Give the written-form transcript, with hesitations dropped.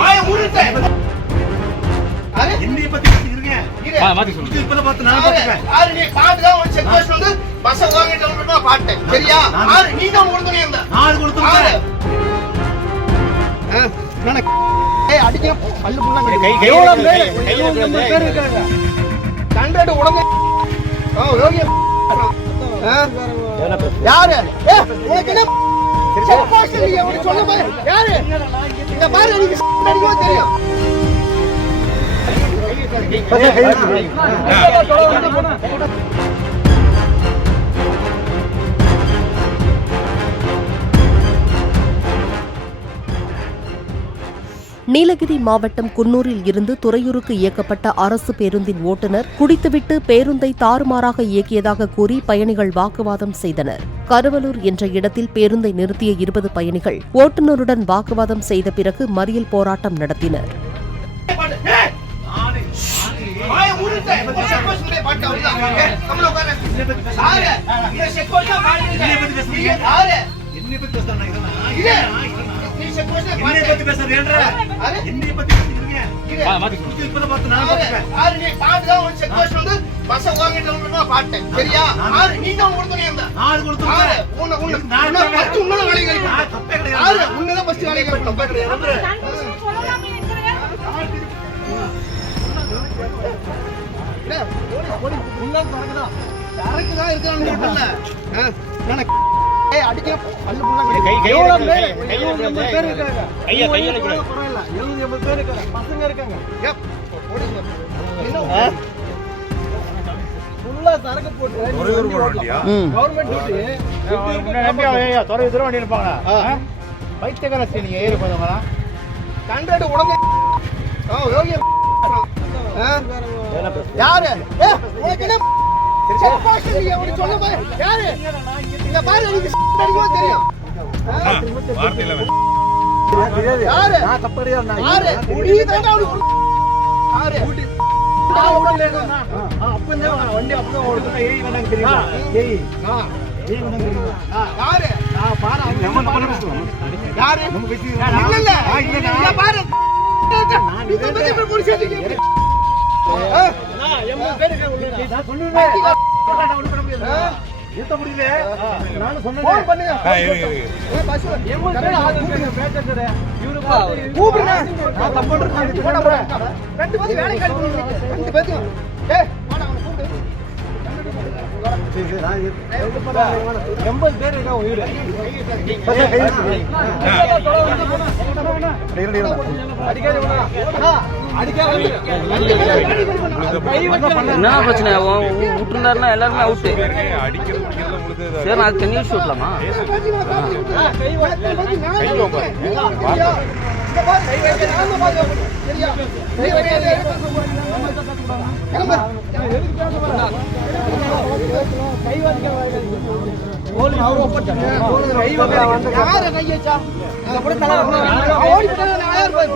வாயை மூடுட்டே. அரே என்னைய பத்தி பேசுறீங்க. மாத்தி சொல்லுங்க. இப்ப பார்த்து நான் பாத்துக்கிறேன். ஆறு நீ பாட்டு தான் செக் போஸ்ட் வந்து பஸ் வாங்கிட்டு வந்து பாட்டேன். சரியா? ஆறு நீ தான் கொடுத்தனே அந்த. நான் கொடுத்தேன். நானே ஏய் அடிக்க பல்லு புண்ணா கை எவ்வளவு பேர் இருக்காங்க. கண்டட உடனே யோகி யாரு உனக்கு என்ன செக் போஸ்ட் நீ அவரு சொல்ல பாரு யாரு இந்த பாரு நீங்க அடிக்கவே தெரியும். நீலகிரி மாவட்டம் குன்னூரில் இருந்து துறையூருக்கு இயக்கப்பட்ட அரசு பேருந்தின் ஓட்டுநர் குடித்துவிட்டு பேருந்தை தாறுமாறாக இயக்கியதாக கூறி பயணிகள் வாக்குவாதம் செய்தனர். கருவலூர் என்ற இடத்தில் பேருந்தை நிறுத்திய 20 பயணிகள் ஓட்டுநருடன் வாக்குவாதம் செய்த பிறகு மறியல் போராட்டம் நடத்தினர். அடிக்க பல்லு புண்ணா எவ்வளவு பேர் இருக்காங்க. 70 பேர் இருக்காங்க. பசங்க இருக்காங்க. ஃபுல்லா சரக்கு போட்டு கவர்மெண்ட் டியூட்டி நம்பி தொலை தூரம் வண்டி இருப்பாங்களா பைத்தியக்கார நீங்க ஏறி போதவங்களா கண்டடு உடனே யோகி யாரு உனக்கு என்ன செக் போஸ்ட் நீ அவரு சொல்ல பாரு யாரு இந்த பாரு நீங்க அடிக்கவே தெரியும். யாரு நான் தப்படியா யாரு நீ தான் யாரு நான் ஓடல அப்பனே வண்டி அப்பவே ஓடுது ஏய் எனக்கு தெரியுமா ஏய் ஏய் எனக்கு தெரியுமா யாரு நான் பாரு யாரு இல்ல இல்ல பாரு நீ வந்து போலீஸ் ஸ்டேஷன் நான் 80 பேர் இருக்காங்க நான் சொல்லுவேன் ஒண்ணு பண்ண முடியாது ஏத்த முடியல நான் சொன்னேன் ஃபோன் பண்ணுங்க ஏய் பஸ் 80 பேர் ஆளுங்க பேச்சறே இவரு கூப்பிடுங்க நான் தப்பு பண்றேன் போட போட ரெண்டு பேரும் வேலை காலி பண்ணுங்க ரெண்டு பேரும் ஏய் வாடா அவனை கூப்பிடு சரி சரி நான் 80 பேர் இருக்காங்க வீடு என்ன பிரச்சனை விட்டுருந்தாருன்னா எல்லாருமே அவுட்டு. சரி நான் அதுக்கு நியூஸ் விடலாமா? யார கையச்சா ஓடி போய் 1000 ரூபாய்